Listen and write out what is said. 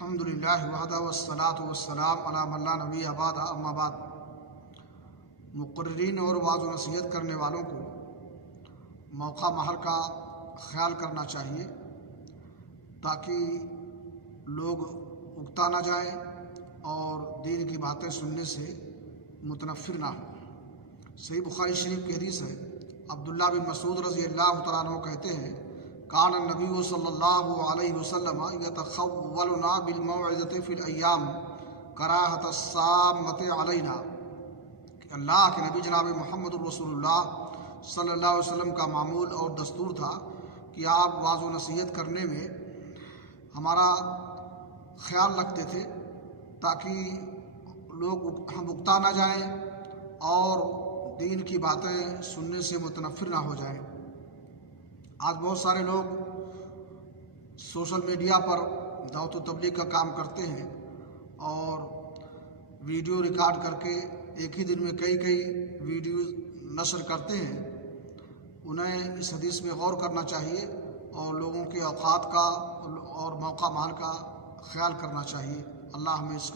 الحمدللہ وحدہ والصلاۃ والسلام علی من لا نبی بعد اما بعد۔ مقررین اور وعظ و نصیحت کرنے والوں کو موقع محل کا خیال کرنا چاہیے تاکہ لوگ اکتا نہ جائیں اور دین کی باتیں سننے سے متنفر نہ ہوں۔ صحیح بخاری شریف کی حدیث ہے، عبداللہ بن مسعود رضی اللہ تعالیٰ عنہ کہتے ہیں، کان النبی صلی اللہ علیہ وسلم یتخولنا بالموعظۃ فی الایام کراہۃ الصامۃ علینا، کہ اللہ کے نبی جناب محمد الرسول اللہ صلی اللہ علیہ وسلم کا معمول اور دستور تھا کہ آپ وعظ و نصیحت کرنے میں ہمارا خیال رکھتے تھے تاکہ لوگ ہم اکتا نہ جائیں اور دین کی باتیں سننے سے متنفر نہ ہو جائیں۔ آج بہت سارے لوگ سوشل میڈیا پر دعوت و تبلیغ کا کام کرتے ہیں اور ویڈیو ریکارڈ کر کے ایک ہی دن میں کئی ویڈیو نشر کرتے ہیں۔ انہیں اس حدیث میں غور کرنا چاہیے اور لوگوں کے اوقات کا اور موقع محل کا خیال کرنا چاہیے۔ اللہ ہمیں اس